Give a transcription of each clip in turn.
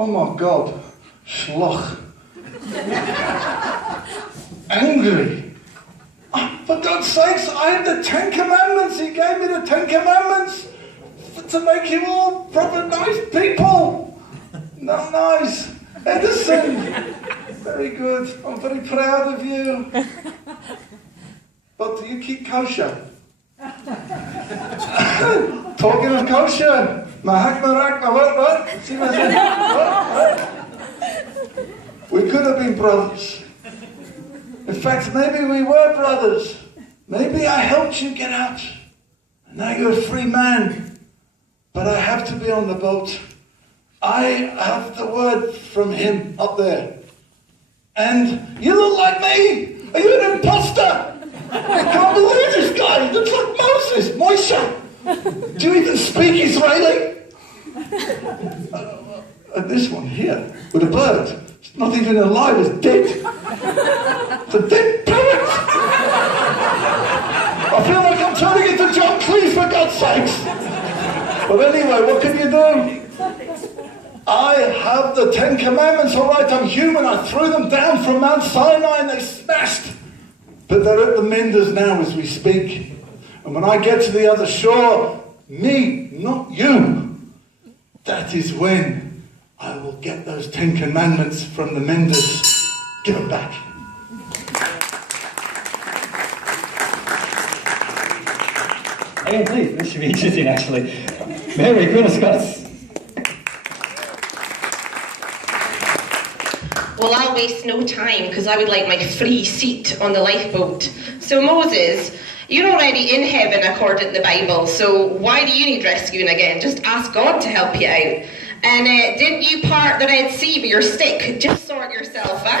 Oh my God, schloch. Angry. Oh, for God's sakes, I had the 10 Commandments. He gave me the 10 Commandments to make you all proper nice people. Not nice. Edison. Very good. I'm very proud of you. But do you keep kosher? Talking of kosher. What? We could have been brothers. In fact, maybe we were brothers. Maybe I helped you get out. And now you're a free man. But I have to be on the boat. I have the word from him up there. And you look like me. Are you an imposter? I can't believe this guy. He looks like Moses. Moshe. Do you even speak Israeli? And this one here, with a bird. It's not even alive, it's dead. It's a dead parrot. I feel like I'm turning into John Cleese, for God's sakes. But anyway, what can you do? I have the 10 Commandments, all right, I'm human. I threw them down from Mount Sinai and they smashed. But they're at the menders now as we speak. And when I get to the other shore, me, not you, that is when I will get those 10 Commandments from the menders. Give them back. Okay, please, this should be interesting actually. Mary, Queen of Scots. Well, I'll waste no time because I would like my free seat on the lifeboat. So Moses, you're already in heaven according to the Bible, so why do you need rescuing again? Just ask God to help you out. And didn't you part the Red Sea with your stick? Just sort yourself out.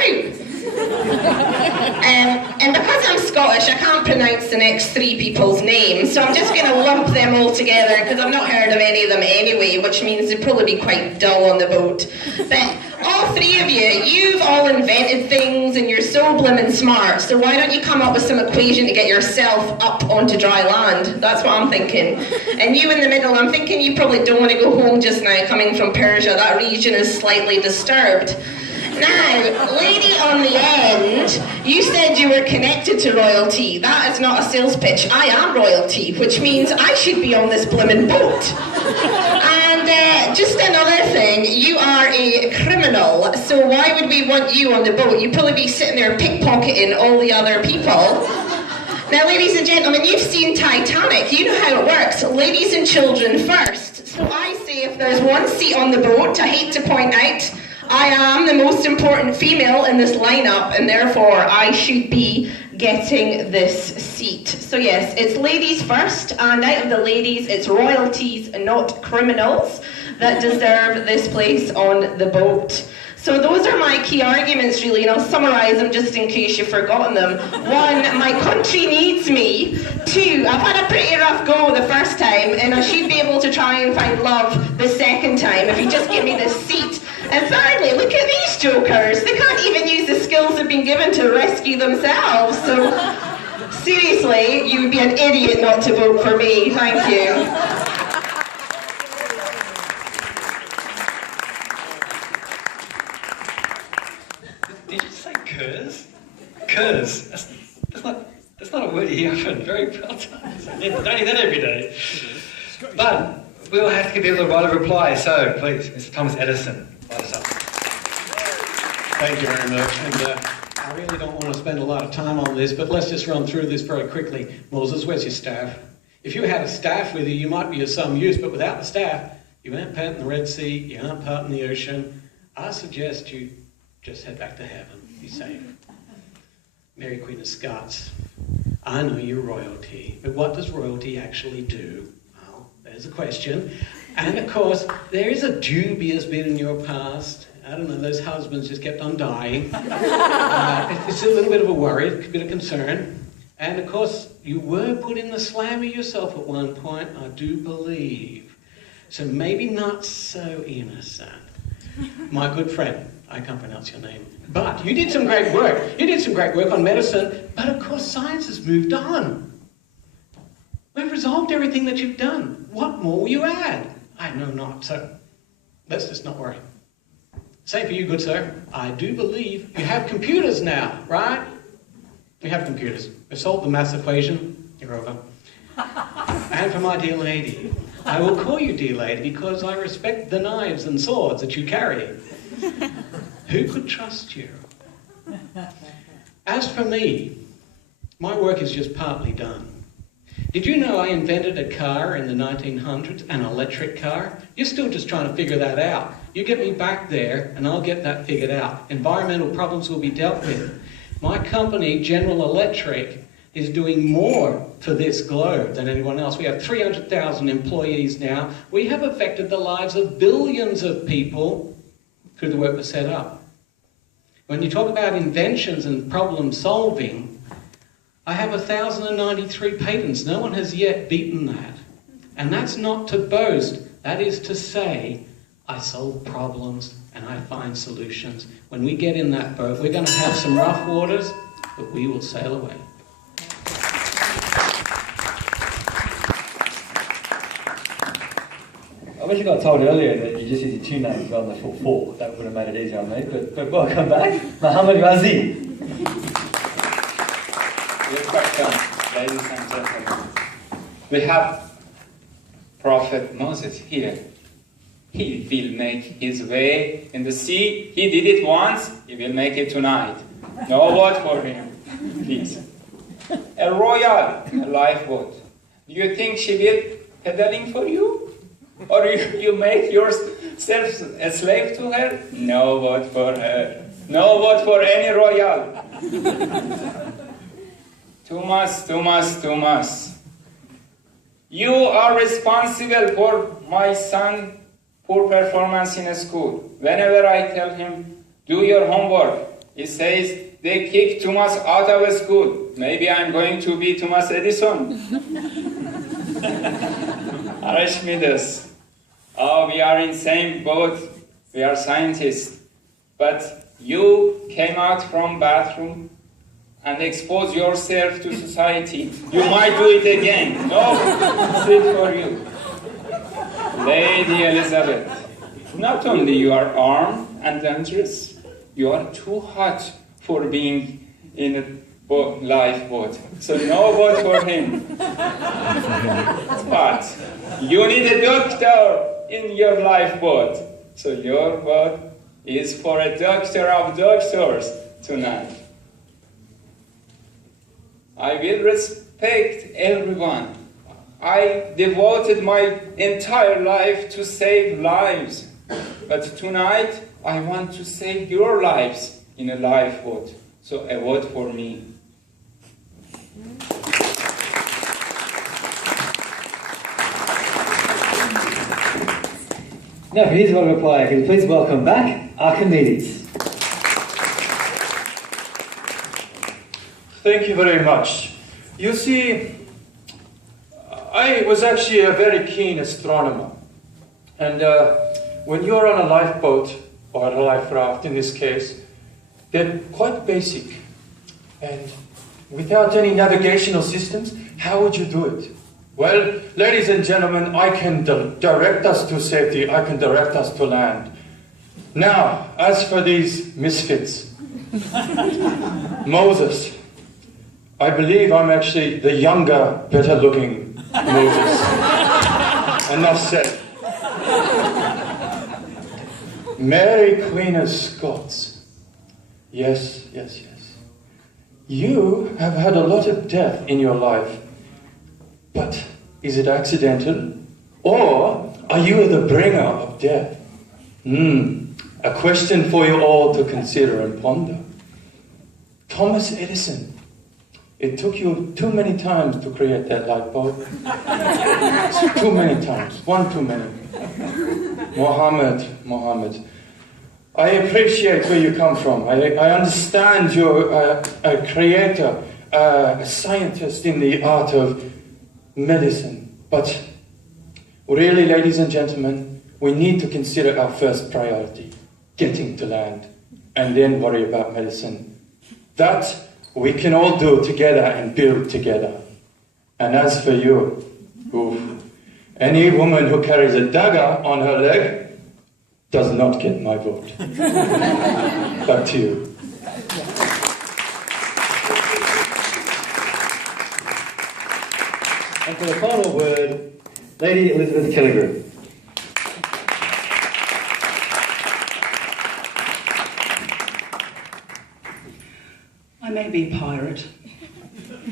And because I'm Scottish, I can't pronounce the next 3 people's names, so I'm just going to lump them all together because I've not heard of any of them anyway, which means they'd probably be quite dull on the boat. But all 3 of you've all invented things and you're so blimmin' smart, so why don't you come up with some equation to get yourself up onto dry land? That's what I'm thinking. And you in the middle, I'm thinking you probably don't want to go home just now coming from Persia. That region is slightly disturbed. Now, lady on the end, you said you were connected to royalty. That is not a sales pitch. I am royalty, which means I should be on this blimmin' boat. And just another thing, you are a criminal, so why would we want you on the boat? You'd probably be sitting there pickpocketing all the other people. Now, ladies and gentlemen, you've seen Titanic. You know how it works. Ladies and children first. So I say if there's one seat on the boat, I hate to point out, I am the most important female in this lineup, and therefore I should be getting this seat. So yes, it's ladies first, and out of the ladies, it's royalties and not criminals that deserve this place on the boat. So those are my key arguments, really, and I'll summarise them just in case you've forgotten them. 1, my country needs me. 2, I've had a pretty rough go the first time, and I should be able to try and find love the second time if you just give me this seat. And thirdly, look at these jokers. They can't even use the skills they've been given to rescue themselves. So seriously, you would be an idiot not to vote for me. Thank you. Did you say curs? Curs? That's not a word you hear often. Very well done. Don't hear that every day. But we'll have to give people a right of reply. So please, Mr. Thomas Edison, light us up. Thank you very much. And I really don't want to spend a lot of time on this, but let's just run through this very quickly. Moses, where's your staff? If you had a staff with you, you might be of some use, but without the staff, you aren't part in the Red Sea, you aren't part in the ocean. I suggest you just head back to heaven. Be safe. Mary, Queen of Scots, I know you're royalty, but what does royalty actually do? Well, there's a question. And of course, there is a dubious bit in your past. I don't know, those husbands just kept on dying. It's a little bit of a worry, a bit of concern. And of course, you were put in the slammer yourself at one point, I do believe. So maybe not so innocent. My good friend, I can't pronounce your name, but you did some great work. You did some great work on medicine, but of course science has moved on. We've resolved everything that you've done. What more will you add? I know not, so let's just not worry. Same for you, good sir. I do believe you have computers now, right? We have computers. We've solved the maths equation. You're over. And for my dear lady, I will call you dear lady because I respect the knives and swords that you carry. Who could trust you? As for me, my work is just partly done. Did you know I invented a car in the 1900s, an electric car? You're still just trying to figure that out. You get me back there and I'll get that figured out. Environmental problems will be dealt with. My company, General Electric, is doing more for this globe than anyone else. We have 300,000 employees now. We have affected the lives of billions of people through the work we set up. When you talk about inventions and problem solving, I have 1,093 patents. No one has yet beaten that. And that's not to boast. That is to say, I solve problems and I find solutions. When we get in that boat, we're going to have some rough waters, but we will sail away. I wish I got told earlier that you just used your two names rather than the full four. That would have made it easier on me, but welcome back. Muhammad Razi. Welcome, ladies and gentlemen. We have Prophet Moses here. He will make his way in the sea. He did it once, he will make it tonight. No vote for him, please. A royal, a lifeboat. Do you think she will pedaling for you? Or you make yourself a slave to her? No vote for her. No vote for any royal. Thomas. You are responsible for my son's poor performance in school. Whenever I tell him, do your homework, he says, they kick Thomas out of school. Maybe I'm going to be Thomas Edison. Archimedes. Oh, we are in same boat. We are scientists. But you came out from bathroom and exposed yourself to society. You might do it again. No, it's it for you. Lady Elizabeth, not only you are armed and dangerous, you are too hot for being in a lifeboat. So no vote for him. But you need a doctor in your lifeboat. So your vote is for a doctor of doctors tonight. I will respect everyone. I devoted my entire life to save lives. But tonight, I want to save your lives in a lifeboat. So a vote for me. Now, for his vote of reply, can you please welcome back Archimedes. Thank you very much. You see, I was actually a very keen astronomer. And when you're on a lifeboat, or a life raft in this case, they're quite basic. And without any navigational systems, how would you do it? Well, ladies and gentlemen, I can direct us to safety, I can direct us to land. Now, as for these misfits, Moses, I believe I'm actually the younger, better-looking Moses. Enough said. Mary, Queen of Scots. Yes. You have had a lot of death in your life. But is it accidental? Or are you the bringer of death? A question for you all to consider and ponder. Thomas Edison. It took you too many times to create that light bulb. Too many times. One too many. Mohammed. I appreciate where you come from. I understand you're a creator, a scientist in the art of medicine. But really, ladies and gentlemen, we need to consider our first priority, getting to land, and then worry about medicine. That we can all do together and build together. And as for you, any woman who carries a dagger on her leg, does not get my vote. Back to you. And for the final word, Lady Elizabeth Killigrew. I may be a pirate,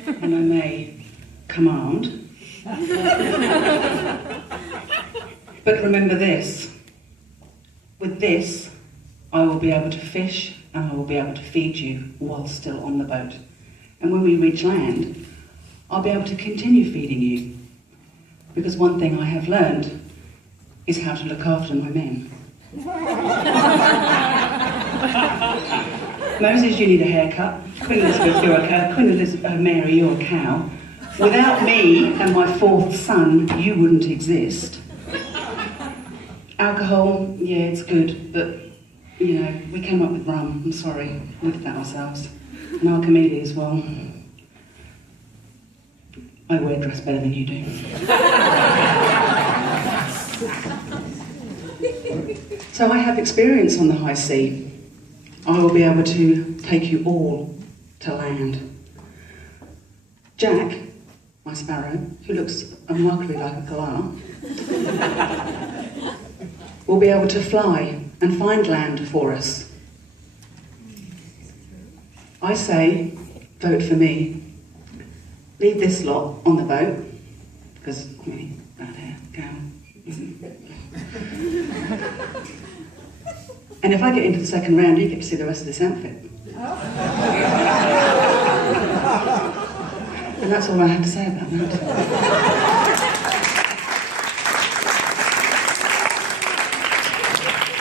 and I may command, but remember this, with this, I will be able to fish and I will be able to feed you while still on the boat. And when we reach land, I'll be able to continue feeding you, because one thing I have learned is how to look after my men. Moses, you need a haircut. Queen Elizabeth, you're a cow. Queen Elizabeth, Mary, you're a cow. Without me and my fourth son, you wouldn't exist. Alcohol, yeah, it's good, but, you know, we came up with rum. I'm sorry, we did that ourselves. And Archimedes as well. I wear dress better than you do. So I have experience on the high sea. I will be able to take you all to land. Jack, my sparrow, who looks unluckily like a galah, will be able to fly and find land for us. I say, vote for me. Leave this lot on the boat, because, I mean, bad hair, cow. And if I get into the second round, you get to see the rest of this outfit. And that's all I have to say about that.